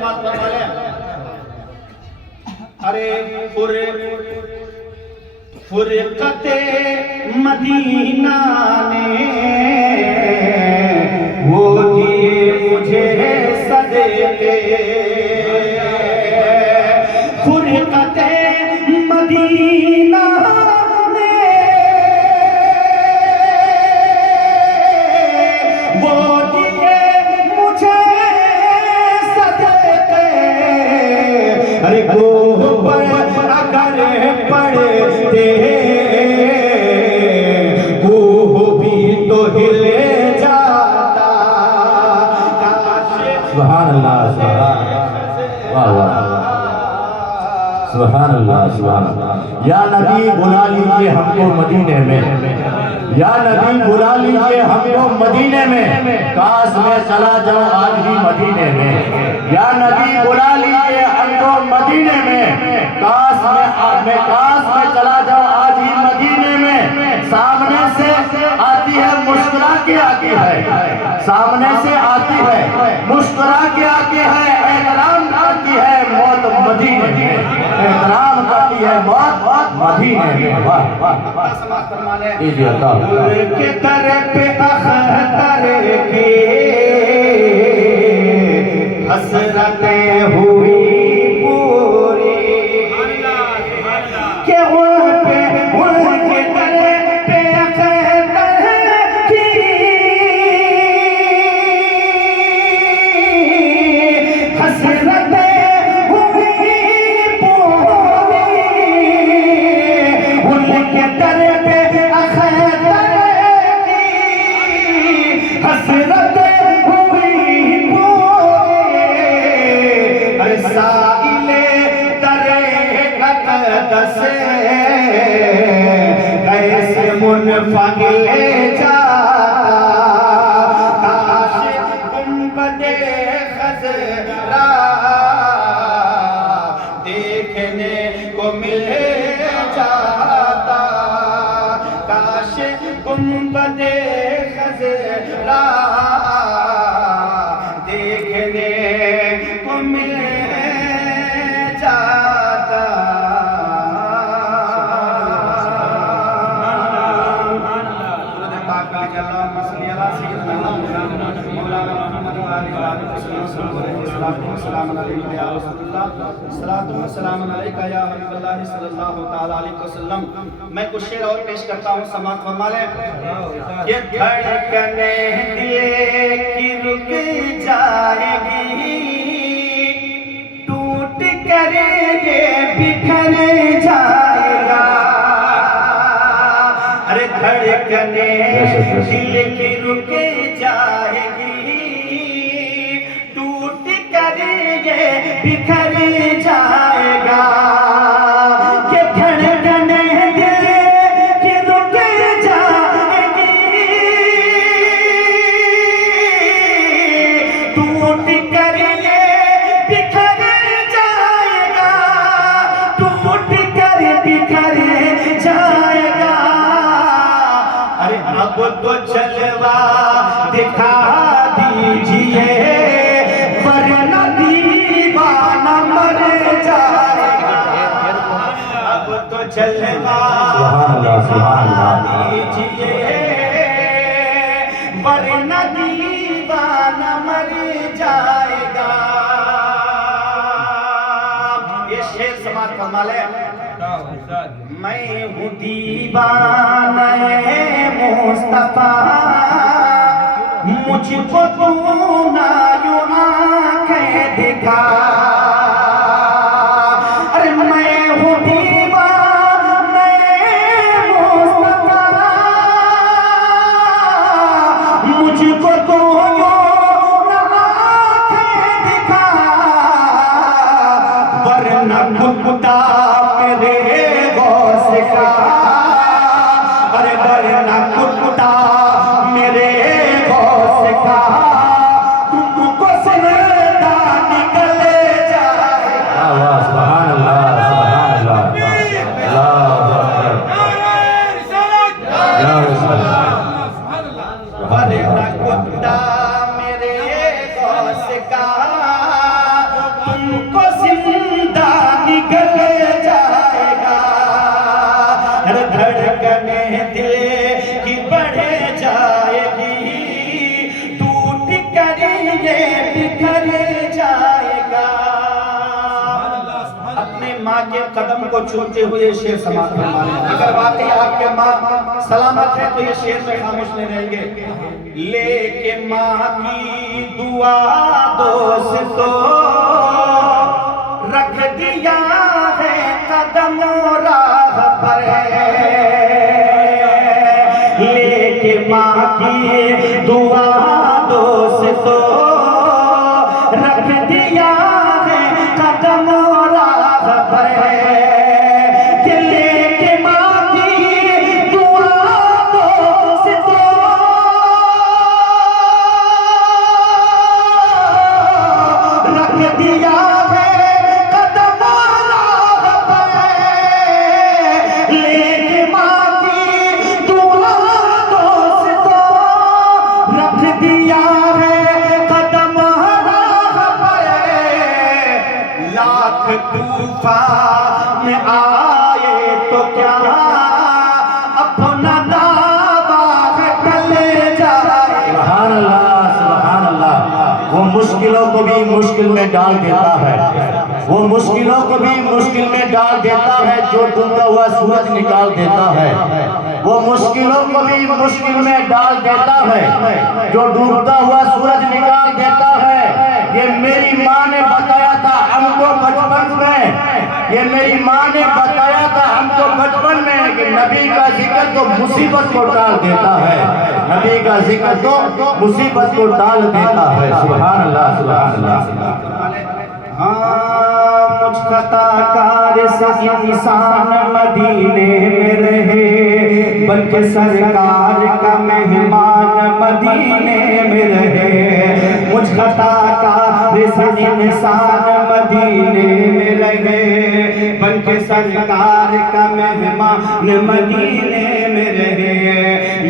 समाप्त करवा ले। अरे फुरकते मदीना ने वो दिए मुझे सदके, फुरकते मदीना ने वो दिए मुझे सदके। अरे वो अगर पढ़ते वो भी तो हिले जाता। सुभान अल्लाह, वाह वाह, सुभान अल्लाह, सुभान अल्लाह। या नबी बुला लीजिए हमको मदीने में, या नबी बुला लीजिए हमको मदीने में, काश मैं चला जाऊं आज ही मदीने में। या नबी बुला लीजिए हमको मदीने में, काश मैं चला जाऊं आज ही मदीने में। सामने से आती है मुस्कुरा के आती है, सामने से आती है मुस्कुरा के आती है, एहतराम करती है मौत मदीने में, एहतराम करती है मौत मदीने में। वाह वाह, कीजिए अता के दर पे अख्तर की हसरतें हुई पूरी, के उनके दर पे अख्तर की हसरतें हुई पूरी, उनके दर पे अख्तर की हसरतें हुई पूरी। अरे साइले दरे अक़दस कैसे मुनफ़िले जाता, काश गुंबदे खज़रा देखने को मिल जाता, काश गुंबदे खज़रा देखने को मिल जाता। मैं कुछ शेर और पेश करता हूँ, समाप्त फरमा लें। ये धड़कने दिए कि रुक जाएगी, टूट कर ये बिखर जाएगा। अरे धड़कने दिल की रुक जाएगी, टूट कर ये बिखर जाएगा। ये धड़कने दिल की रुक जाएगी, टूट कर ये बिखर जाएगा, टूट कर बिखर जाएगा। अरे अब तो जलवा दिखा दीजिए, वरना दीवाना मर जाएगा। अब तो जलवा दिखा दीजिए, वरना दीवाना मर जाएगा। ये शेर समाप्त फरमा ले। मैं हूँ दीवाना मुस्तफा, मुझको तू ना यूं आंखें दिखा। अरे मैं हूँ दीवाना मुस्तफा, मुझको तू यूं ना आंखें दिखा, वरना खुदा मेरे गौस का। अरे वरना खुदा मेरे गौस का, तुमको सुनता निकल जाएगा। सुभान अल्लाह, सुभान अल्लाह, अल्लाहु अकबर, या रसूल अल्लाह। वरना खुदा मेरे गौस का, माँ के कदम को छूते हुए शेर समाप्त फरमा रहे हैं। अगर वाकई आपके माँ सलामत है तो ये शेर में खामोश नहीं रहेंगे। लेके माँ की दुआ दोस्तों रख दिया है कदमों राह पर, लेके माँ की दुआ दोस्तों रख दिया है कदमों राह पर, कि लेके माँ की दुआ दोस्तों रख दिया है कदमों राह पर, लेके माँ की दुआ दोस्तों रख दिया है कदमों राह पर। लाख तूफान में आए तो क्या अपना दावा टल जाए। सुभान अल्लाह, सुभान अल्लाह। वो मुश्किलों को भी मुश्किल में डाल देता है, वो मुश्किलों को भी मुश्किल में डाल देता है, जो डूबता हुआ सूरज निकाल देता है। वो मुश्किलों को भी मुश्किल में डाल देता है, जो डूबता हुआ सूरज निकाल देता है। ये मेरी माँ ने बताया था हमको बचपन में, ये मेरी माँ ने बताया था हमको बचपन में कि नबी का जिक्र तो मुसीबत को टाल देता है, नबी का जिक्र तो मुसीबत को टाल देता है। सुभान अल्लाह, सुभान अल्लाह। हाँ मुझ खताकार सा इंसान मदीने में रहे, बल्कि सरकार का मेहमान मदीने में रहे। मुझ खताकार सा इंसान मदीने में रहे, बल्कि सरकार का मेहमान मदीने में रहे।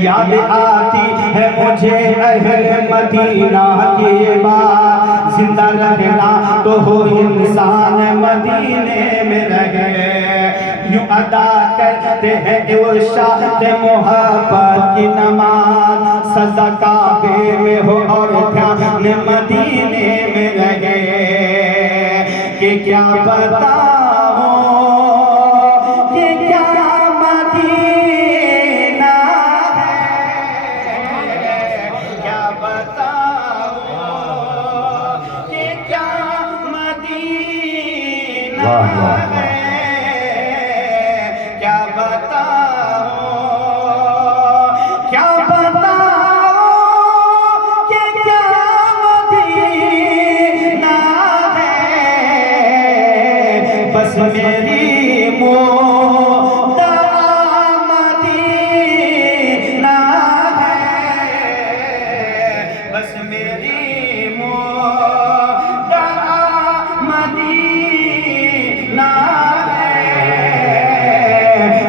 याद आती है मुझे अहले मदीना की बात, जिंदा रहना तो हो इंसान मदीने में रहे। यूं अदा करते हैं इरशाद मोहब्बत की नमाज, सजा काबे में हो और ध्यान मदीने में रहे। कि क्या बताऊं कि क्या मदीना है, क्या बताऊं कि क्या मदीना वाह, वाह, है, क्या बताऊं, क्या बताऊं कि क्या मदीना है। बस मेरी मोदा मदीना है, बस मेरी मोदा मदीना है,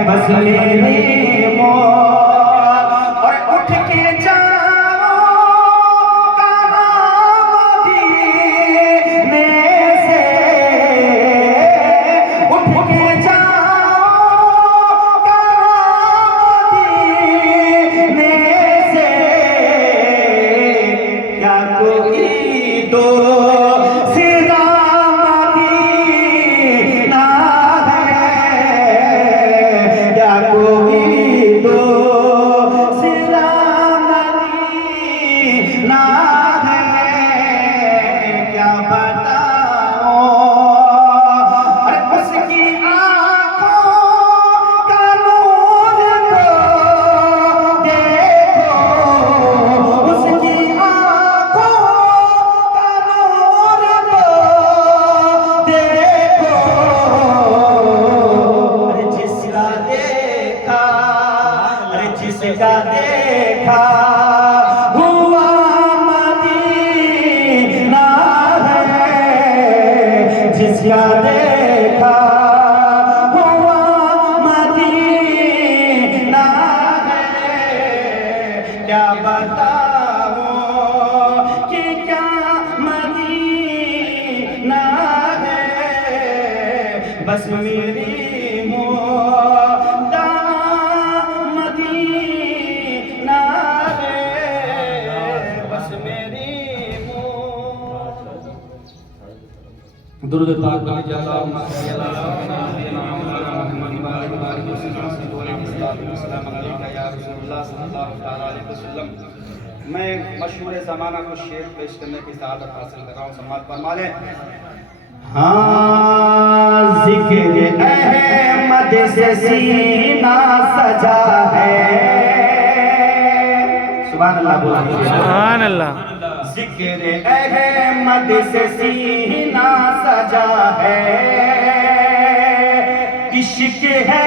बस मेरी और उठ के जाओ कहाँ मदीने से, उठ के जाओ कहाँ मदीने से। क्या कोई दो सिरा मदीना है, क्या कोई दो सिरा मदीना है, क्या बताओ। अरे उसकी आँखों का नूर को देखो, उसकी आँखों का नूर को देखो। अरे जिसका देखा, अरे जिसका देखा हुआ मदीना है, जिसका देखा हुआ मदीना है। क्या बताऊं कि क्या मदीना है, बस मेरी मोदा मदीना है, बस मेरी मोदा। दुरूद पाक पढ़ लीजिए। अल्लाहुम्मा सल्ली अला सय्यिदिना मुहम्मद व आलिहि व सल्लम अलैका या रसूलुल्लाह सल्लल्लाहु तआला अलैहि वसल्लम। मैं मशहूर ज़माना को शेर पेश करने की सआदत हासिल कर रहा हूँ, समाअत फरमा लें। हाँ, ज़िक्र अहमद से सीना सजा है। सुभान अल्लाह बोलिए। सुभान अल्लाह। ज़िक्र अहमद से सीना सजा है, इश्क है